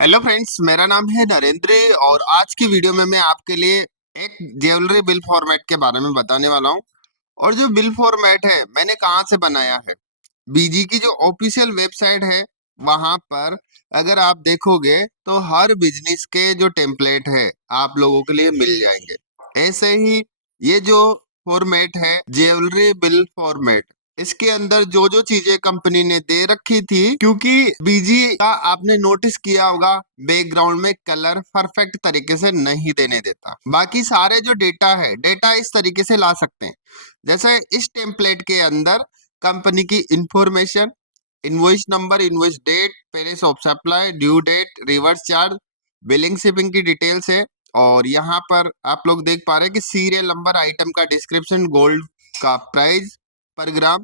Hello friends, मेरा नाम है नरेंद्र और आज की वीडियो में मैं आपके लिए एक ज्वेलरी बिल फॉर्मेट के बारे में बताने वाला हूं। और जो बिल फॉर्मेट है मैंने कहाँ से बनाया है, बीजी की जो ऑफिशियल वेबसाइट है वहां पर अगर आप देखोगे तो हर बिजनेस के जो टेम्पलेट है आप लोगों के लिए मिल जाएंगे। ऐसे ही ये जो फॉर्मेट है ज्वेलरी बिल फॉर्मेट, इसके अंदर जो जो चीजें कंपनी ने दे रखी थी, क्योंकि बीजी का आपने नोटिस किया होगा बैकग्राउंड में कलर परफेक्ट तरीके से नहीं देने देता। बाकी सारे जो डेटा है डेटा इस तरीके से ला सकते हैं। जैसे इस टेम्पलेट के अंदर कंपनी की information, invoice number, invoice date, place of supply, due date, reverse charge, billing shipping की डिटेल्स है। और यहाँ पर आप लोग देख पा रहे हैं कि सीरियल नंबर, आइटम का डिस्क्रिप्शन, गोल्ड का प्राइस पर ग्राम,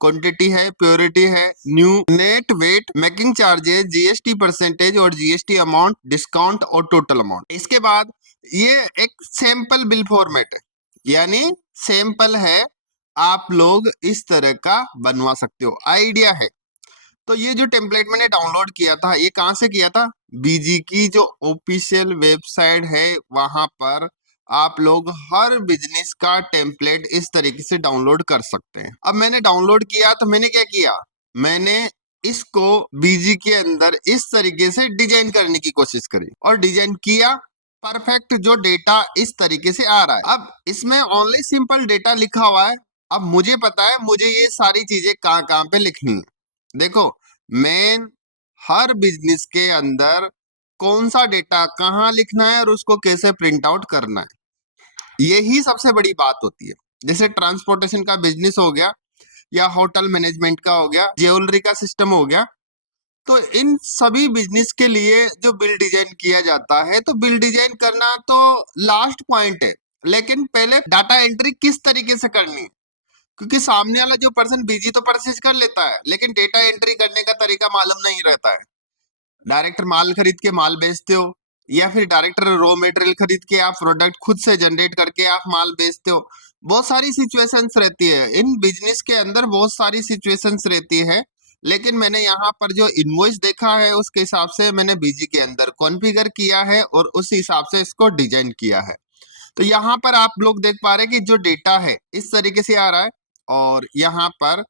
क्वांटिटी है, प्योरिटी है, new net weight, making charges, GST percentage और जीएसटी अमाउंट, डिस्काउंट और टोटल अमाउंट। इसके बाद ये एक सैंपल बिल फॉर्मेट है, यानी सैंपल है, आप लोग इस तरह का बनवा सकते हो, आइडिया है। तो ये जो टेम्पलेट मैंने डाउनलोड किया था ये कहाँ से किया था, बीजी की जो ऑफिशियल वेबसाइट है वहां पर आप लोग हर बिजनेस का टेम्पलेट इस तरीके से डाउनलोड कर सकते हैं। अब मैंने डाउनलोड किया तो मैंने क्या किया, मैंने इसको बीजी के अंदर इस तरीके से डिजाइन करने की कोशिश करी और डिजाइन किया। परफेक्ट जो डेटा इस तरीके से आ रहा है। अब इसमें ओनली सिंपल डेटा लिखा हुआ है। अब मुझे पता है मुझे ये सारी चीजें कहाँ कहाँ पे लिखनी है। देखो, मेन हर बिजनेस के अंदर कौन सा डेटा कहाँ लिखना है और उसको कैसे प्रिंट आउट करना है, यही सबसे बड़ी बात होती है। जैसे ट्रांसपोर्टेशन का बिजनेस हो गया या होटल मैनेजमेंट का हो गया, ज्वेलरी का सिस्टम हो गया, तो इन सभी बिजनेस के लिए जो बिल डिजाइन किया जाता है, तो बिल डिजाइन करना तो लास्ट पॉइंट है, लेकिन पहले डाटा एंट्री किस तरीके से करनी है। क्योंकि सामने वाला जो पर्सन बीजी तो परचेज कर लेता है लेकिन डेटा एंट्री करने का तरीका मालूम नहीं रहता है। डायरेक्टर माल खरीद के माल बेचते हो या फिर डायरेक्टर रॉ मटेरियल खरीद के आप प्रोडक्ट खुद से जनरेट करके आप माल बेचते हो। बहुत सारी सिचुएशंस रहती है इन बिजनेस के अंदर, बहुत सारी सिचुएशंस रहती है। लेकिन मैंने यहाँ पर जो इनवॉइस देखा है उसके हिसाब से मैंने बीजी के अंदर कॉन्फ़िगर किया है और उस हिसाब से इसको डिजाइन किया है। तो यहाँ पर आप लोग देख पा रहे हैं कि जो डेटा है इस तरीके से आ रहा है। और यहाँ पर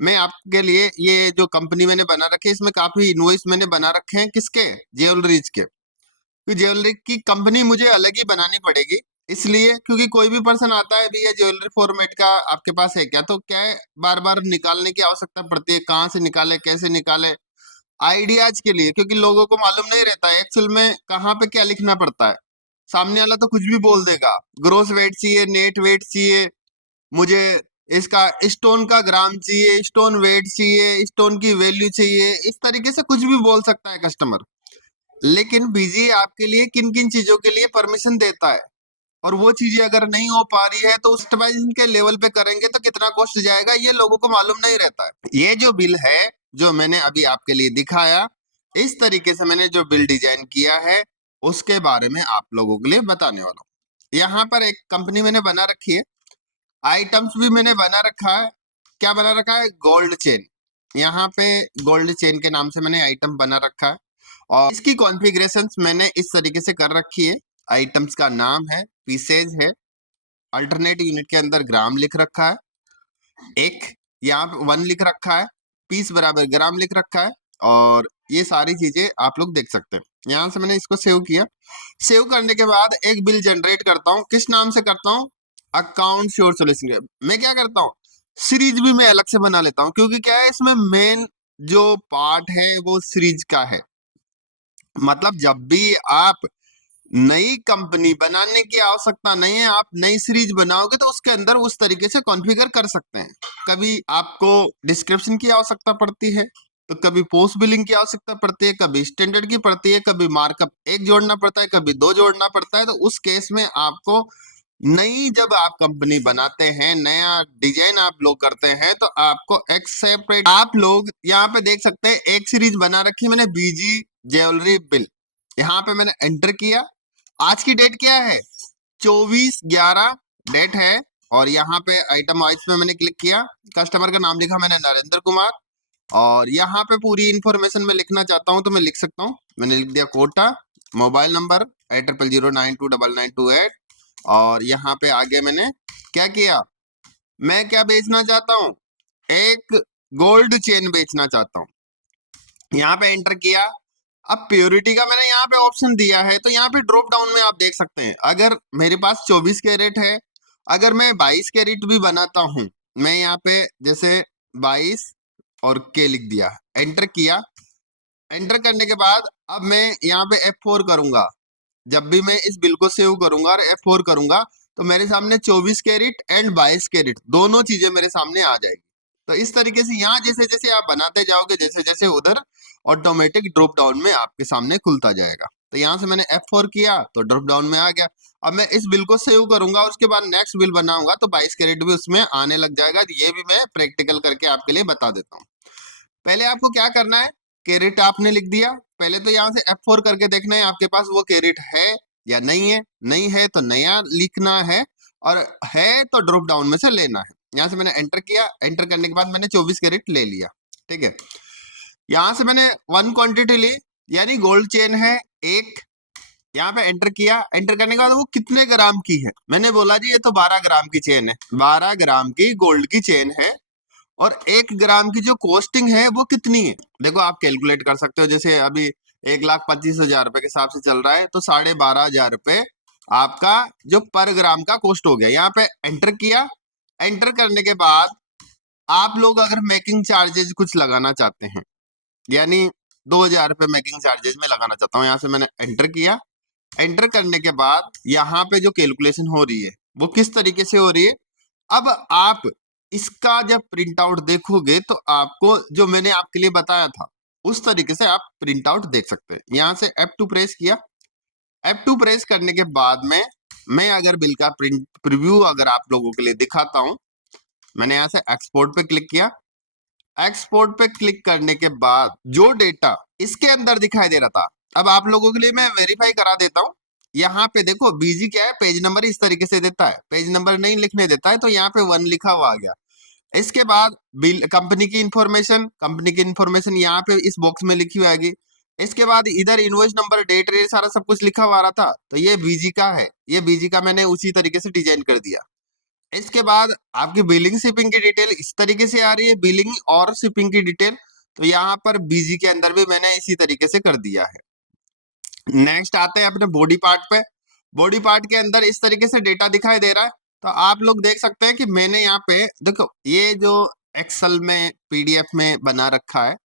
मैं आपके लिए ये जो कंपनी मैंने बना रखी है इसमें काफी इनवॉइस मैंने बना रखे हैं, किसके, ज्वेलरीज के। तो ज्वेलरी की कंपनी मुझे अलग ही बनानी पड़ेगी, इसलिए क्योंकि कोई भी पर्सन आता है भैया ज्वेलरी फॉर्मेट का आपके पास है क्या, तो क्या है बार बार निकालने की आवश्यकता पड़ती है, कहाँ से निकाले कैसे निकाले, आइडियाज के लिए, क्योंकि लोगों को मालूम नहीं रहता है एक्चुअल में कहाँ पे क्या लिखना पड़ता है। सामने वाला तो कुछ भी बोल देगा, ग्रोस वेट चाहिए, नेट वेट चाहिए, मुझे इसका स्टोन का ग्राम चाहिए, स्टोन वेट चाहिए, स्टोन की वैल्यू चाहिए, इस तरीके से कुछ भी बोल सकता है कस्टमर। लेकिन बीजी आपके लिए किन किन चीजों के लिए परमिशन देता है और वो चीजें अगर नहीं हो पा रही है तो कस्टमाइजेशन के लेवल पे करेंगे तो कितना कॉस्ट जाएगा ये लोगों को मालूम नहीं रहता है। ये जो बिल है जो मैंने अभी आपके लिए दिखाया, इस तरीके से मैंने जो बिल डिजाइन किया है उसके बारे में आप लोगों के लिए बताने वाला हूँ। यहाँ पर एक कंपनी मैंने बना रखी है, आइटम्स भी मैंने बना रखा है। क्या बना रखा है, गोल्ड चेन। यहाँ पे गोल्ड चेन के नाम से मैंने आइटम बना रखा है और इसकी कॉन्फ़िगरेशंस मैंने इस तरीके से कर रखी है। आइटम्स का नाम है, पीसेज है, अल्टरनेट यूनिट के अंदर ग्राम लिख रखा है, एक यहाँ पे 1 लिख रखा है, पीस बराबर ग्राम लिख रखा है। और ये सारी चीजें आप लोग देख सकते हैं। यहाँ से मैंने इसको सेव किया। सेव करने के बाद एक बिल जनरेट करता हूँ, किस नाम से करता हूँ, अकाउंट श्योर सॉल्यूशन। मैं क्या करता हूँ, सीरीज भी मैं अलग से बना लेता हूँ, क्योंकि क्या है इसमें मेन जो पार्ट है वो सीरीज का है। मतलब जब भी आप नई कंपनी बनाने की आवश्यकता नहीं है, आप नई सीरीज बनाओगे तो उसके अंदर उस तरीके से कॉन्फ़िगर कर सकते हैं। कभी आपको डिस्क्रिप्शन की आवश्यकता पड़ती है, तो कभी पोस्ट बिलिंग की आवश्यकता पड़ती है, कभी स्टैंडर्ड की पड़ती है, कभी मार्कअप एक जोड़ना पड़ता है, कभी 2 जोड़ना पड़ता है। तो उस केस में आपको नई जब आप कंपनी बनाते हैं, नया डिजाइन आप लोग करते हैं, तो आपको एक सेपरेट, आप लोग यहाँ पे देख सकते हैं एक सीरीज बना रखी मैंने, बीजी ज्वेलरी बिल। यहाँ पे मैंने एंटर किया। आज की डेट क्या है, 24/11 डेट है। और यहाँ पे आइटम वाइज में मैंने क्लिक किया, कस्टमर का नाम लिखा मैंने नरेंद्र कुमार, और यहाँ पे पूरी इंफॉर्मेशन मैं लिखना चाहता हूँ तो मैं लिख सकता हूँ। मैंने लिख दिया कोटा, मोबाइल नंबर 80092928। और यहाँ पे आगे मैंने क्या किया, मैं क्या बेचना चाहता हूँ, एक गोल्ड चेन बेचना चाहता हूँ। यहाँ पे एंटर किया। अब प्योरिटी का मैंने यहाँ पे ऑप्शन दिया है, तो यहाँ पे ड्रॉप डाउन में आप देख सकते हैं, अगर मेरे पास 24 कैरेट है, अगर मैं 22 कैरेट भी बनाता हूं, मैं यहाँ पे जैसे 22 और के लिख दिया, एंटर किया। एंटर करने के बाद अब मैं यहाँ पे F4 करूंगा। जब भी मैं इस बिल को सेव करूंगा और F4 करूंगा तो मेरे सामने 24 कैरेट एंड 22 कैरेट दोनों चीजें मेरे सामने आ जाएगी। तो इस तरीके से यहाँ जैसे जैसे आप बनाते जाओगे, जैसे जैसे उधर ऑटोमेटिक ड्रॉप डाउन में आपके सामने खुलता जाएगा। तो यहाँ से मैंने F4 किया तो ड्रॉप डाउन में आ गया। अब मैं इस बिल को सेव करूंगा और उसके बाद नेक्स्ट बिल बनाऊंगा तो 22 कैरेट भी उसमें आने लग जाएगा। ये भी मैं प्रैक्टिकल करके आपके लिए बता देता हूँ। पहले आपको क्या करना है, कैरेट आपने लिख दिया। पहले तो यहाँ से F4 करके देखना है आपके पास वो कैरेट है या नहीं है। नहीं है तो नया लिखना है, और है तो ड्रॉप डाउन में से लेना है। यहाँ से मैंने एंटर किया। एंटर करने के बाद मैंने 24 कैरेट ले लिया। ठीक है, यहाँ से मैंने 1 क्वांटिटी ली, यानी गोल्ड चेन है एक। यहाँ पे एंटर किया। एंटर करने के बाद वो कितने ग्राम की है, मैंने बोला जी ये तो 12 ग्राम की चेन है। 12 ग्राम की गोल्ड की चेन है, और 1 ग्राम की जो कॉस्टिंग है वो कितनी है, देखो आप कैलकुलेट कर सकते हो। जैसे अभी 1,25,000 रुपए के हिसाब से चल रहा है, तो 12,500 रुपए आपका जो पर ग्राम का कॉस्ट हो गया। यहाँ पे एंटर किया। एंटर करने के बाद आप लोग अगर मेकिंग चार्जेस कुछ लगाना चाहते हैं, यानी 2,000 रुपए मेकिंग चार्जेस में लगाना चाहता हूँ, यहाँ से मैंने एंटर किया। एंटर करने के बाद यहाँ पे जो कैलकुलेशन हो रही है वो किस तरीके से हो रही है, अब आप इसका जब प्रिंट आउट देखोगे तो आपको जो मैंने आपके लिए बताया था उस तरीके से आप प्रिंट आउट देख सकते हैं। यहां से F2 प्रेस किया। F2 प्रेस करने के बाद में मैं अगर बिल का प्रिंट प्रीव्यू अगर आप लोगों के लिए दिखाता हूं, मैंने यहां से एक्सपोर्ट पे क्लिक किया। एक्सपोर्ट पे क्लिक करने के बाद जो डेटा इसके अंदर दिखाई दे रहा था, अब आप लोगों के लिए मैं वेरीफाई करा देता हूं। यहाँ पे देखो बीजी क्या है, पेज नंबर इस तरीके से देता है, पेज नंबर नहीं लिखने देता है, तो यहाँ पे 1 लिखा हुआ आ गया। इसके बाद बिल कंपनी की इंफॉर्मेशन यहाँ पे इस बॉक्स में लिखी हुई आएगी। इसके बाद इधर इनवॉइस नंबर, डेट, रेट सारा सब कुछ लिखा हुआ आ रहा था, तो ये बीजी का है। ये बीजी का मैंने उसी तरीके से डिजाइन कर दिया। इसके बाद आपकी बिलिंग शिपिंग की डिटेल इस तरीके से आ रही है, बिलिंग और शिपिंग की डिटेल, तो यहाँ पर बीजी के अंदर भी मैंने इसी तरीके से कर दिया है। नेक्स्ट आते हैं अपने बॉडी पार्ट पे। बॉडी पार्ट के अंदर इस तरीके से डेटा दिखाई दे रहा है, तो आप लोग देख सकते हैं कि मैंने यहाँ पे देखो ये जो एक्सेल में पीडीएफ में बना रखा है,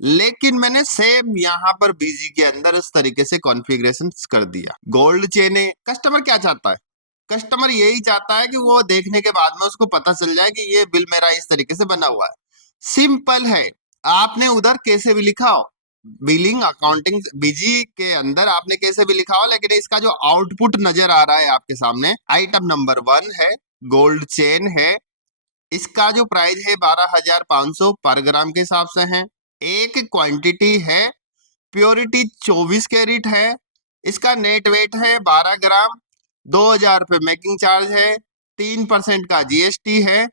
लेकिन मैंने सेम यहाँ पर बीजी के अंदर इस तरीके से कॉन्फ़िगरेशन कर दिया। गोल्ड चेन है, कस्टमर क्या चाहता है, कस्टमर यही चाहता है कि वो देखने के बाद में उसको पता चल जाए कि ये बिल मेरा इस तरीके से बना हुआ है। सिंपल है, आपने उधर कैसे भी लिखा हो, बिलिंग अकाउंटिंग बीजी के अंदर आपने कैसे भी लिखा हो, लेकिन इसका जो आउटपुट नजर आ रहा है आपके सामने, आइटम नंबर 1 है, गोल्ड चेन है। इसका जो प्राइस है 12,500 पर ग्राम के हिसाब से है। एक क्वांटिटी है, प्योरिटी 24 कैरेट है। इसका नेट वेट है 12 ग्राम। 2,000 रुपये मेकिंग चार्ज है। 3% का जीएसटी है,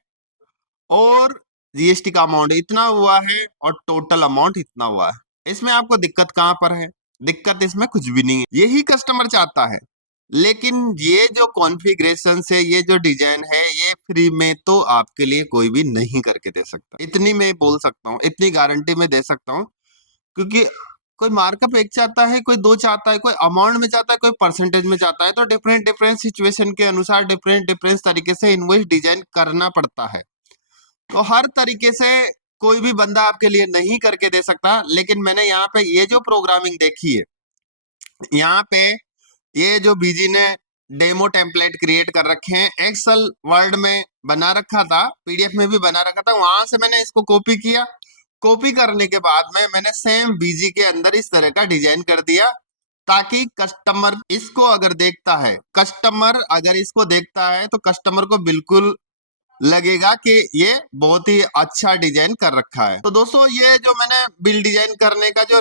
और जीएसटी का अमाउंट इतना हुआ है और टोटल अमाउंट इतना हुआ है। इसमें आपको दिक्कत कहां पर है, दिक्कत इसमें कुछ भी नहीं है, यही कस्टमर चाहता है। लेकिन ये जो कॉन्फ़िगरेशन से ये जो डिजाइन है, ये फ्री में तो आपके लिए कोई भी नहीं करके दे सकता। इतनी मैं बोल सकता हूँ, इतनी गारंटी में दे सकता हूँ, क्योंकि कोई मार्कअप एक चाहता है, कोई 2 चाहता है, कोई अमाउंट में चाहता है, कोई परसेंटेज में चाहता है, तो डिफरेंट डिफरेंट सिचुएशन के अनुसार डिफरेंट डिफरेंट तरीके से इनवॉइस डिजाइन करना पड़ता है। तो हर तरीके से कोई भी बंदा आपके लिए नहीं करके दे सकता। लेकिन मैंने यहाँ पे ये जो प्रोग्रामिंग देखी है, यहाँ पे ये जो बीजी ने डेमो टेम्पलेट क्रिएट कर रखे हैं, एक्सेल वर्ड में बना रखा था, पीडीएफ में भी बना रखा था, वहां से मैंने इसको कॉपी किया। कॉपी करने के बाद में मैंने सेम बीजी के अंदर इस तरह का डिजाइन कर दिया, ताकि कस्टमर इसको अगर देखता है, कस्टमर अगर इसको देखता है तो कस्टमर को बिल्कुल लगेगा कि ये बहुत ही अच्छा डिजाइन कर रखा है। तो दोस्तों ये जो मैंने बिल डिजाइन करने का जो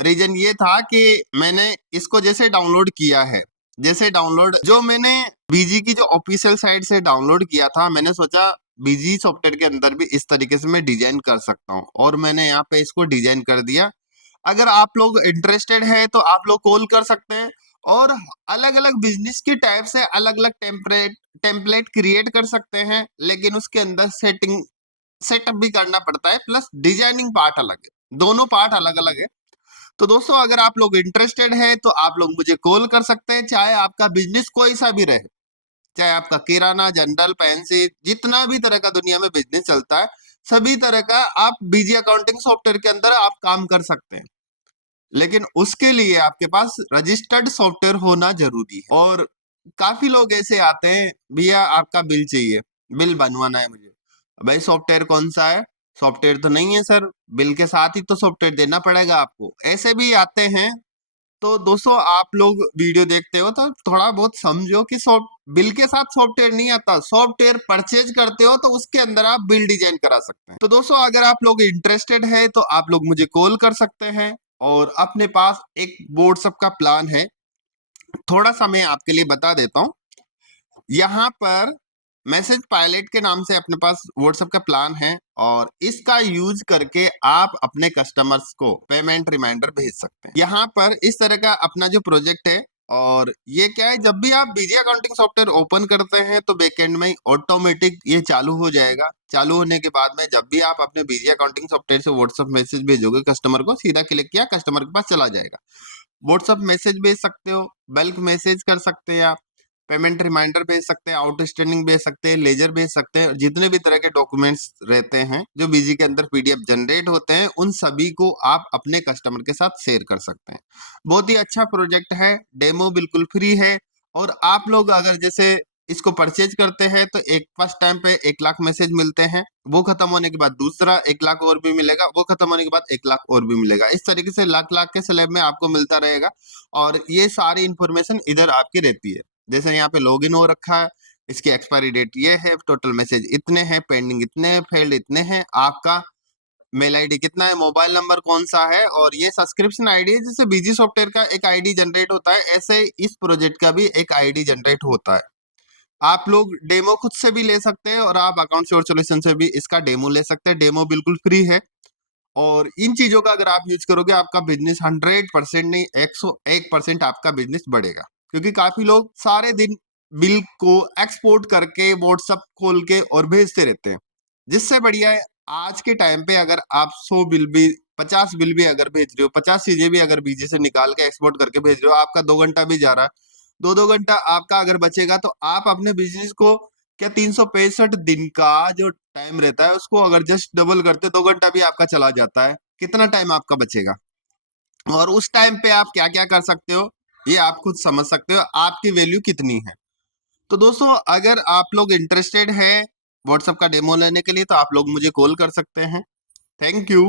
रीजन ये था कि मैंने इसको जैसे डाउनलोड किया है, जैसे डाउनलोड जो मैंने बीजी की जो ऑफिशियल साइट से डाउनलोड किया था, मैंने सोचा बीजी सॉफ्टवेयर के अंदर भी इस तरीके से मैं डिजाइन कर सकता हूँ, और मैंने यहाँ पे इसको डिजाइन कर दिया। अगर आप लोग इंटरेस्टेड है तो आप लोग कॉल कर सकते हैं, और अलग अलग बिजनेस की टाइप से अलग अलग टेम्पलेट क्रिएट कर सकते हैं, लेकिन उसके अंदर सेटअप भी करना पड़ता है, प्लस डिजाइनिंग पार्ट अलग है, दोनों पार्ट अलग अलग है। तो दोस्तों अगर आप लोग इंटरेस्टेड है तो आप लोग मुझे कॉल कर सकते हैं, चाहे आपका बिजनेस कोई सा भी रहे, चाहे आपका किराना, जनरल, फैंसी, जितना भी तरह का दुनिया में बिजनेस चलता है, सभी तरह का आप बीजी अकाउंटिंग सॉफ्टवेयर के अंदर आप काम कर सकते हैं। लेकिन उसके लिए आपके पास रजिस्टर्ड सॉफ्टवेयर होना जरूरी है। और काफी लोग ऐसे आते हैं, भैया आपका बिल चाहिए, बिल बनवाना है मुझे। भाई सॉफ्टवेयर कौन सा है? सॉफ्टवेयर तो नहीं है सर, बिल के साथ ही तो सॉफ्टवेयर देना पड़ेगा आपको। ऐसे भी आते हैं। तो दोस्तों आप लोग वीडियो देखते हो तो थोड़ा बहुत समझो कि सॉफ्ट बिल के साथ सॉफ्टवेयर नहीं आता, सॉफ्टवेयर परचेज करते हो तो उसके अंदर आप बिल डिजाइन करा सकते हैं। तो दोस्तों अगर आप लोग इंटरेस्टेड है तो आप लोग मुझे कॉल कर सकते हैं, और अपने पास एक व्हाट्सएप का प्लान है, थोड़ा सा मैं आपके लिए बता देता हूँ। यहाँ पर मैसेज पायलट के नाम से अपने पास व्हाट्सएप का प्लान है, और इसका यूज करके आप अपने कस्टमर्स को पेमेंट रिमाइंडर भेज सकते हैं। यहाँ पर इस तरह का अपना जो प्रोजेक्ट है, और ये क्या है, जब भी आप बीजी अकाउंटिंग सॉफ्टवेयर ओपन करते हैं तो बैकएंड में ऑटोमेटिक ये चालू हो जाएगा। चालू होने के बाद में जब भी आप अपने बीजी अकाउंटिंग सॉफ्टवेयर से व्हाट्सएप मैसेज भेजोगे कस्टमर को, सीधा क्लिक किया कस्टमर के पास चला जाएगा। व्हाट्सएप मैसेज भेज सकते हो, बल्क मैसेज कर सकते हैं आप, पेमेंट रिमाइंडर भेज सकते हैं, आउटस्टैंडिंग भेज सकते हैं, लेजर भेज सकते हैं, जितने भी तरह के डॉक्यूमेंट्स रहते हैं जो बीजी के अंदर पीडीएफ जनरेट होते हैं, उन सभी को आप अपने कस्टमर के साथ शेयर कर सकते हैं। बहुत ही अच्छा प्रोजेक्ट है, डेमो बिल्कुल फ्री है। और आप लोग अगर जैसे इसको परचेज करते हैं तो एक फर्स्ट टाइम पे 1 लाख मैसेज मिलते हैं, वो खत्म होने के बाद दूसरा 1 लाख और भी मिलेगा, वो खत्म होने के बाद 1 लाख और भी मिलेगा। इस तरीके से लाख लाख के स्लैब में आपको मिलता रहेगा, और ये सारी इंफॉर्मेशन इधर आपकी रहती है। जैसे यहाँ पे लॉगिन हो रखा है, इसकी एक्सपायरी डेट ये है, टोटल मैसेज इतने हैं, पेंडिंग इतने हैं, फेल्ड इतने हैं, आपका मेल आईडी कितना है, मोबाइल नंबर कौन सा है, और ये सब्सक्रिप्शन आईडी है। जैसे बीजी सॉफ्टवेयर का एक आईडी जनरेट होता है, ऐसे इस प्रोजेक्ट का भी एक आईडी जनरेट होता है। आप लोग डेमो खुद से भी ले सकते हैं, और आप अकाउंट सोर्स सॉल्यूशन से भी इसका डेमो ले सकते हैं। डेमो बिल्कुल फ्री है, और इन चीजों का अगर आप यूज करोगे आपका बिजनेस 100% नहीं 101% आपका बिजनेस बढ़ेगा। क्योंकि काफी लोग सारे दिन बिल को एक्सपोर्ट करके व्हाट्सएप खोल के और भेजते रहते हैं, जिससे बढ़िया है आज के टाइम पे अगर आप 100 बिल भी 50 बिल भी अगर भेज रहे हो, 50 चीजें भी अगर बीजे से निकाल के एक्सपोर्ट करके भेज रहे हो, आपका 2 घंटा भी जा रहा है, 2-2 घंटा आपका अगर बचेगा, तो आप अपने बिजनेस को क्या 365 दिन का जो टाइम रहता है उसको अगर जस्ट डबल करते 2 घंटा भी आपका चला जाता है, कितना टाइम आपका बचेगा। और उस टाइम पे आप क्या क्या कर सकते हो ये आप खुद समझ सकते हो, आपकी वैल्यू कितनी है। तो दोस्तों अगर आप लोग इंटरेस्टेड है व्हाट्सएप का डेमो लेने के लिए, तो आप लोग मुझे कॉल कर सकते हैं। Thank you.